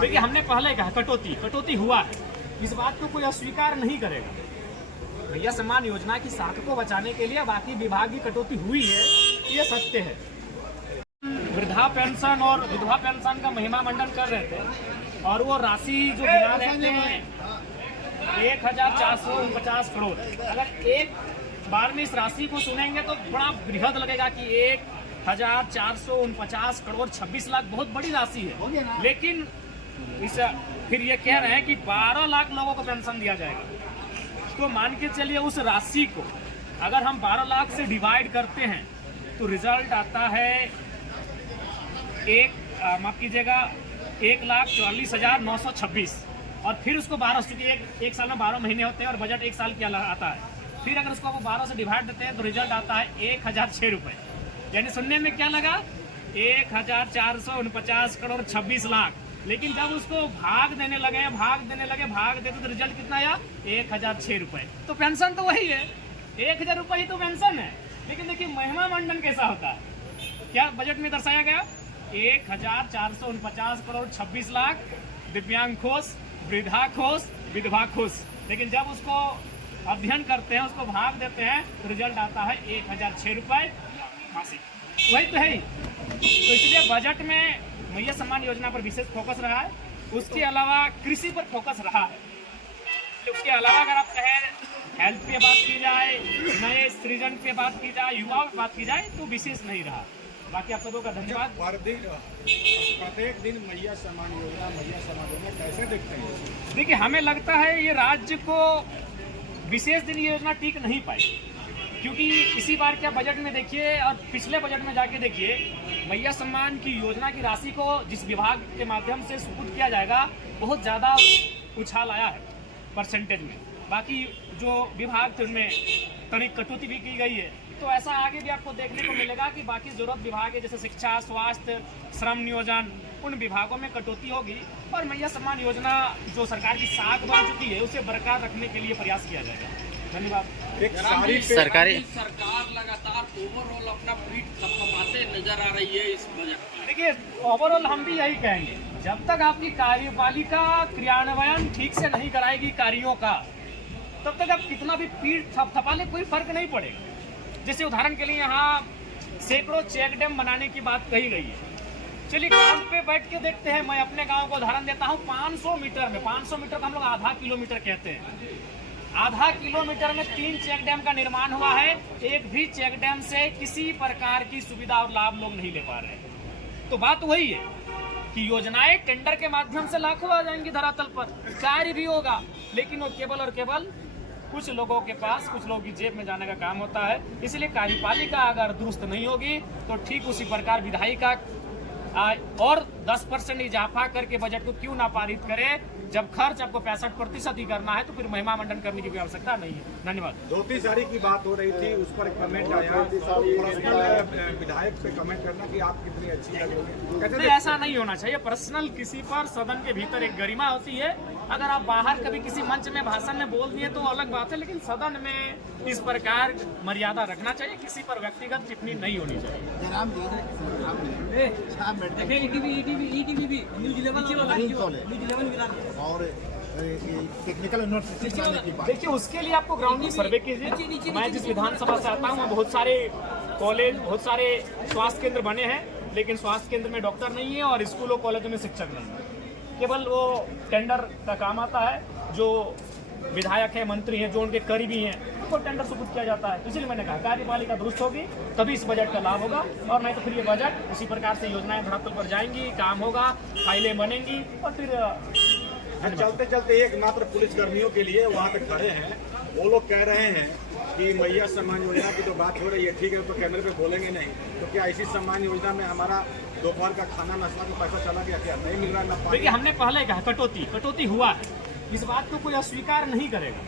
देखिए, हमने पहले कहा कटौती हुआ है, इस बात को कोई अस्वीकार नहीं करेगा। भैया सम्मान योजना की साख को बचाने के लिए बाकी विभाग की कटौती हुई है, ये सत्य है। वृद्धा पेंशन और विधवा पेंशन का महिमा मंडन कर रहे थे और वो राशि जो गिना रहे थे 1449 करोड़। अगर एक बार में इस राशि को सुनेंगे तो बड़ा बृहद लगेगा कि 1449 करोड़ 26 लाख बहुत बड़ी राशि है, लेकिन फिर ये कह रहे हैं कि 12 लाख लोगों को पेंशन दिया जाएगा। तो मान के चलिए उस राशि को अगर हम 12 लाख से डिवाइड करते हैं तो रिजल्ट आता है माफ कीजिएगा 1,44,926। और फिर उसको 12, चूंकि एक साल में 12 महीने होते हैं और बजट एक साल के आता है, फिर अगर उसको 12 से डिवाइड देते हैं तो रिजल्ट आता है 1,006 रुपये। यानी सुनने में क्या लगा 1,449 करोड़ 26 लाख, लेकिन जब उसको भाग देने लगे तो रिजल्ट कितना आया 1,006 रुपये। तो पेंशन तो वही है, 1,000 रुपये ही तो पेंशन है। लेकिन देखिए महिमा मंडन कैसा होता है, क्या बजट में दर्शाया गया 1,449 करोड़ 26 लाख दिव्यांग खुश, वृद्धा खुश, विधवा खुश। लेकिन जब उसको अध्ययन करते हैं, उसको भाग देते हैं तो रिजल्ट आता है 1,006 रुपये मासिक। वही तो है। तो इसलिए बजट में मैया सम्मान योजना पर विशेष फोकस रहा है, उसके अलावा कृषि पर फोकस रहा है। उसके अलावा अगर आप कहें हेल्थ पे बात की जाए, नए सृजन पे बात की जाए, युवाओं पे बात की जाए तो विशेष नहीं रहा। बाकी आप सबों का धन्यवाद। प्रत्येक दिन मैया सम्मान योजना कैसे देखते हैं? देखिए, हमें लगता है ये राज्य को विशेष दिन ये योजना टिक नहीं पाई, क्योंकि इसी बार क्या बजट में देखिए और पिछले बजट में जाके देखिए, मैया सम्मान की योजना की राशि को जिस विभाग के माध्यम से सुपुर्द किया जाएगा बहुत ज़्यादा उछाल आया है परसेंटेज में। बाकी जो विभाग थे उनमें तनिक कटौती भी की गई है। तो ऐसा आगे भी आपको देखने को मिलेगा कि बाकी जरूरत विभाग है जैसे शिक्षा, स्वास्थ्य, श्रम नियोजन, उन विभागों में कटौती होगी और मैया सम्मान योजना जो सरकार की साख बन चुकी है उसे बरकरार रखने के लिए प्रयास किया जाएगा। धन्यवाद। सरकार लगातार ओवरऑल अपना पीठ थपथपाते नजर आ रही है इस बजट में। देखिए, ओवरऑल हम भी यही कहेंगे, जब तक आपकी कार्यपालिका क्रियान्वयन ठीक से नहीं कराएगी कार्यों का, तब तक आप कितना भी पीठ थपथपा ले कोई फर्क नहीं पड़ेगा। जैसे उदाहरण के लिए यहाँ सैकड़ों चेक डैम बनाने की बात कही गई है। चलिए ग्राउंड पे बैठ के देखते हैं। मैं अपने गांव को उदाहरण देता हूँ। 500 मीटर को हम लोग आधा किलोमीटर कहते हैं। आधा किलोमीटर में 3 चेक डैम का निर्माण हुआ है। एक भी चेक डैम से किसी प्रकार की सुविधा और लाभ लोग नहीं ले पा रहे हैं। तो बात वही है कि योजनाएं टेंडर के माध्यम से लाखों आ जाएंगी धरातल पर, कार्य भी होगा, लेकिन वो केवल और केवल कुछ लोगों के पास, कुछ लोगों की जेब में जाने का काम होता है। इसलिए कार्यपालिका अगर दुरुस्त नहीं होगी तो ठीक उसी प्रकार विधायिका और 10% इजाफा करके बजट को क्यों ना पारित करे। जब खर्च आपको 65% ही करना है तो फिर महिमा मंडन करने की भी आवश्यकता नहीं है। धन्यवाद। धोती साड़ी की बात हो रही थी, उस पर कमेंट आया, पर्सनल विधायक पे कमेंट करना कि आप कितनी अच्छी लग रही। ऐसा नहीं होना चाहिए। पर्सनल किसी पर, सदन के भीतर एक गरिमा होती है। अगर आप बाहर कभी किसी मंच में भाषण में बोल दिए तो अलग बात है, लेकिन सदन में इस प्रकार मर्यादा रखना चाहिए। किसी पर व्यक्तिगत टिप्पणी नहीं होनी चाहिए। और टेक्निकल यूनिवर्सिटी जाने की बात। देखिए, उसके लिए आपको ग्राउंड में सर्वे कीजिए। मैं जिस विधानसभा से आता हूँ वहाँ बहुत सारे कॉलेज, बहुत सारे स्वास्थ्य केंद्र बने हैं, लेकिन स्वास्थ्य केंद्र में डॉक्टर नहीं है और स्कूलों कॉलेजों में शिक्षक नहीं है। केवल वो टेंडर का काम आता है। जो विधायक है, मंत्री हैं, जो उनके करीबी हैं, उनको टेंडर सुपुर्द किया जाता है। इसलिए मैंने कहा कार्यपालिका दुरुस्त होगी तभी इस बजट का लाभ होगा, और नहीं तो फिर ये बजट उसी प्रकार से योजनाएं धरातल पर जाएंगी, काम होगा, फाइलें बनेंगी और फिर चलते चलते एक मात्र पुलिस कर्मियों के लिए वहाँ पे खड़े हैं। वो लोग कह रहे हैं कि मैया सम्मान योजना की तो बात हो रही है, ठीक है, तो कैमरे पे बोलेंगे नहीं, तो क्या इसी सम्मान योजना में हमारा दोपहर का खाना नाश्ता का पैसा चला गया, क्या नहीं मिल रहा है? ना देखिए, हमने पहले कहा कटौती हुआ है, इस बात को कोई अस्वीकार नहीं करेगा।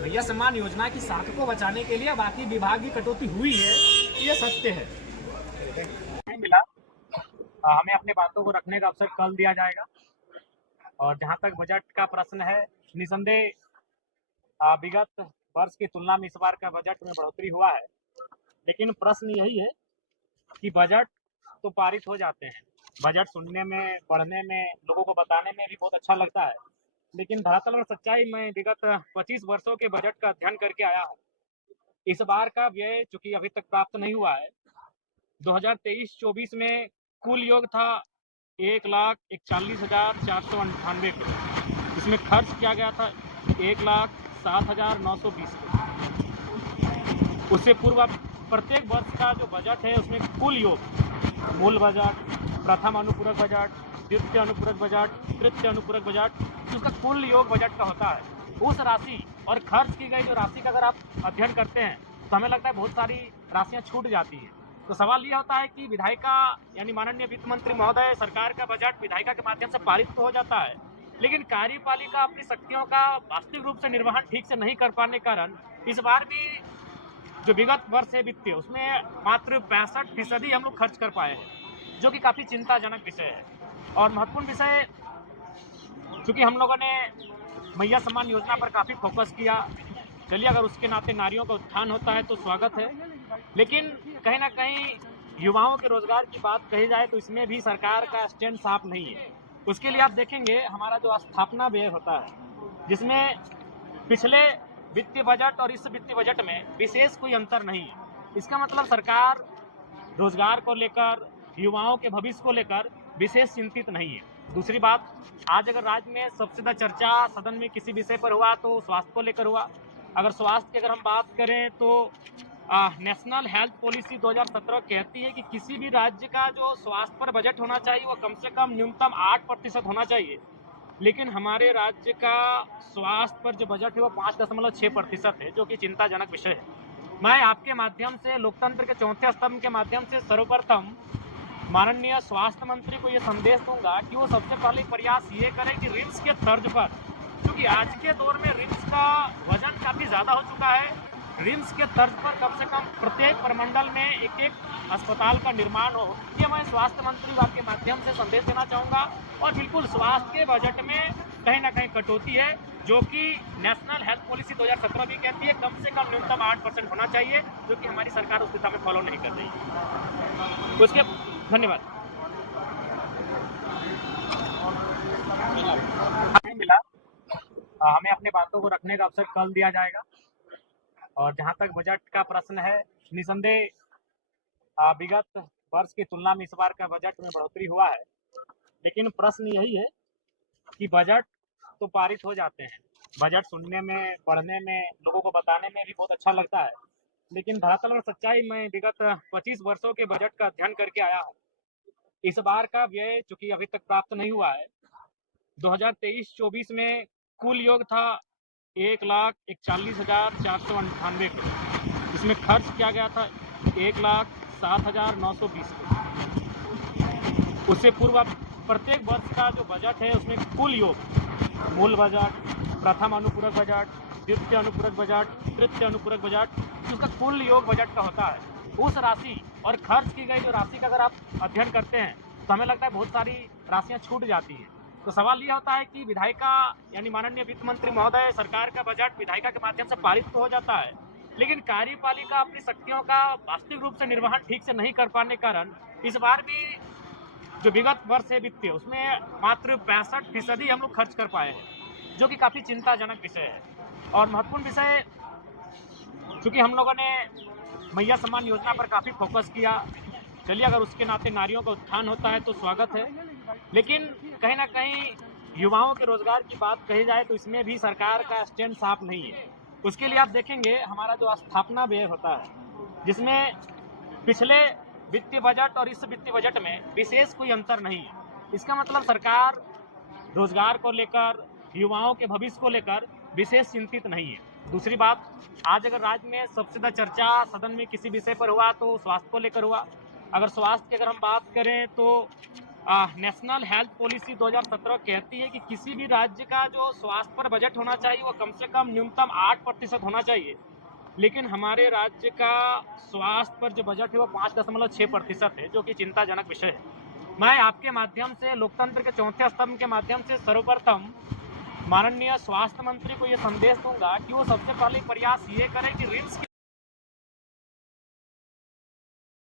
मैया सम्मान योजना की साख को बचाने के लिए बाकी विभाग की कटौती हुई है, ये सत्य है। नहीं मिला, हमें अपने बातों को रखने का अवसर कल दिया जाएगा। और जहाँ तक बजट का प्रश्न है, निसंदेह विगत वर्ष की तुलना में इस बार का बजट में बढ़ोतरी हुआ है, लेकिन प्रश्न यही है कि बजट तो पारित हो जाते हैं, बजट सुनने में, पढ़ने में, लोगों को बताने में भी बहुत अच्छा लगता है। लेकिन धरातल और सच्चाई में विगत 25 वर्षों के बजट का अध्ययन करके आया हूँ। इस बार का व्यय चूंकि अभी तक प्राप्त नहीं हुआ है, 2023-24 में कुल योग था 1,41,498 करोड़। इसमें खर्च किया गया था 1,07,920 करोड़। उससे पूर्व प्रत्येक वर्ष का जो बजट है उसमें कुल योग, मूल बजट, प्रथम अनुपूरक बजट, द्वितीय अनुपूरक बजट, तृतीय अनुपूरक बजट, उसका कुल योग बजट का होता है। उस राशि और खर्च की गई जो राशि का अगर आप अध्ययन करते हैं तो हमें लगता है बहुत सारी राशियां छूट जाती हैं। तो सवाल यह होता है कि विधायिका यानी माननीय वित्त मंत्री महोदय, सरकार का बजट विधायिका के माध्यम से पारित तो हो जाता है, लेकिन कार्यपालिका अपनी शक्तियों का वास्तविक रूप से निर्वहन ठीक से नहीं कर पाने के कारण इस बार भी जो विगत वर्ष है वित्तीय, उसमें मात्र 65% हम लोग खर्च कर पाए हैं, जो कि काफ़ी चिंताजनक विषय है। और महत्वपूर्ण विषय, चूँकि हम लोगों ने मैया सम्मान योजना पर काफ़ी फोकस किया, चलिए अगर उसके नाते नारियों का उत्थान होता है तो स्वागत है, लेकिन कहीं ना कहीं युवाओं के रोजगार की बात कही जाए तो इसमें भी सरकार का स्टैंड साफ नहीं है। उसके लिए आप देखेंगे हमारा जो स्थापना व्यय होता है, जिसमें पिछले वित्तीय बजट और इस वित्तीय बजट में विशेष कोई अंतर नहीं है। इसका मतलब सरकार रोजगार को लेकर, युवाओं के भविष्य को लेकर विशेष चिंतित नहीं है। दूसरी बात, आज अगर राज्य में सबसे ज़्यादा चर्चा सदन में किसी विषय पर हुआ तो स्वास्थ्य को लेकर हुआ। अगर स्वास्थ्य की अगर हम बात करें तो नेशनल हेल्थ पॉलिसी 2017 कहती है कि किसी भी राज्य का जो स्वास्थ्य पर बजट होना चाहिए वो कम से कम न्यूनतम 8% होना चाहिए, लेकिन हमारे राज्य का स्वास्थ्य पर जो बजट है वो 5.6% है, जो कि चिंताजनक विषय है। मैं आपके माध्यम से, लोकतंत्र के चौथे स्तंभ के माध्यम से सर्वप्रथम माननीय स्वास्थ्य मंत्री को ये संदेश दूंगा कि वो सबसे पहले प्रयास ये करें कि रिम्स के तर्ज पर, क्योंकि आज के दौर में रिम्स का वजन काफ़ी ज़्यादा हो चुका है, रिम्स के तर्ज पर कम से कम प्रत्येक प्रमंडल में एक अस्पताल का निर्माण हो। ये मैं स्वास्थ्य मंत्री विभाग के माध्यम से संदेश देना चाहूँगा। और बिल्कुल स्वास्थ्य के बजट में कहीं ना कहीं कटौती है, जो कि नेशनल हेल्थ पॉलिसी 2017 भी कहती है कम से कम न्यूनतम 8% होना चाहिए, जो कि हमारी सरकार उस दिशा में फॉलो नहीं कर रही है। उसके धन्यवाद। मिला, हमें अपने बातों को रखने का अवसर कल दिया जाएगा। और जहां तक बजट का प्रश्न है, निसंदेह विगत वर्ष की तुलना में इस बार का बजट में बढ़ोतरी हुआ है, लेकिन प्रश्न यही है कि बजट तो पारित हो जाते हैं, बजट सुनने में, पढ़ने में, लोगों को बताने में भी बहुत अच्छा लगता है, लेकिन धरातल और सच्चाई में विगत 25 वर्षों के बजट का अध्ययन करके आया हूँ। इस बार का व्यय चूंकि अभी तक प्राप्त नहीं हुआ है, 2023-24 में कुल योग था 1,41,498 करोड़। इसमें खर्च किया गया था 1,07,920 करोड़। उससे पूर्व प्रत्येक वर्ष का जो बजट है उसमें कुल योग, मूल बजट, प्रथम अनुपूरक बजट, द्वितीय अनुपूरक बजट, तृतीय अनुपूरक बजट, उसका कुल योग बजट का होता है। उस राशि और खर्च की गई जो राशि का अगर आप अध्ययन करते हैं तो हमें लगता है बहुत सारी राशियां छूट जाती हैं। तो सवाल यह होता है कि विधायिका यानी माननीय वित्त मंत्री महोदय, सरकार का बजट विधायिका के माध्यम से पारित तो हो जाता है, लेकिन कार्यपालिका अपनी शक्तियों का वास्तविक रूप से निर्वहन ठीक से नहीं कर पाने के कारण इस बार भी जो विगत वर्ष है वित्तीय, उसमें मात्र 65% हम लोग खर्च कर पाए हैं, जो कि काफ़ी चिंताजनक विषय है। और महत्वपूर्ण विषय, चूँकि हम लोगों ने मैया सम्मान योजना पर काफ़ी फोकस किया, चलिए अगर उसके नाते नारियों का उत्थान होता है तो स्वागत है, लेकिन कहीं ना कहीं युवाओं के रोजगार की बात कही जाए तो इसमें भी सरकार का स्टैंड साफ नहीं है। उसके लिए आप देखेंगे हमारा जो स्थापना व्यय होता है, जिसमें पिछले वित्तीय बजट और इस वित्तीय बजट में विशेष कोई अंतर नहीं है। इसका मतलब सरकार रोजगार को लेकर, युवाओं के भविष्य को लेकर विशेष चिंतित नहीं है। दूसरी बात, आज अगर राज्य में सबसे ज़्यादा चर्चा सदन में किसी विषय पर हुआ तो स्वास्थ्य को लेकर हुआ। अगर स्वास्थ्य की अगर हम बात करें तो नेशनल हेल्थ पॉलिसी 2017 कहती है कि किसी भी राज्य का जो स्वास्थ्य पर बजट होना चाहिए वो कम से कम न्यूनतम 8% होना चाहिए, लेकिन हमारे राज्य का स्वास्थ्य पर जो बजट है वो 5.6% है, जो कि चिंताजनक विषय है। मैं आपके माध्यम से, लोकतंत्र के चौथे स्तंभ के माध्यम से सर्वप्रथम माननीय स्वास्थ्य मंत्री को ये संदेश दूंगा कि वो सबसे पहले प्रयास ये करें कि रिम्स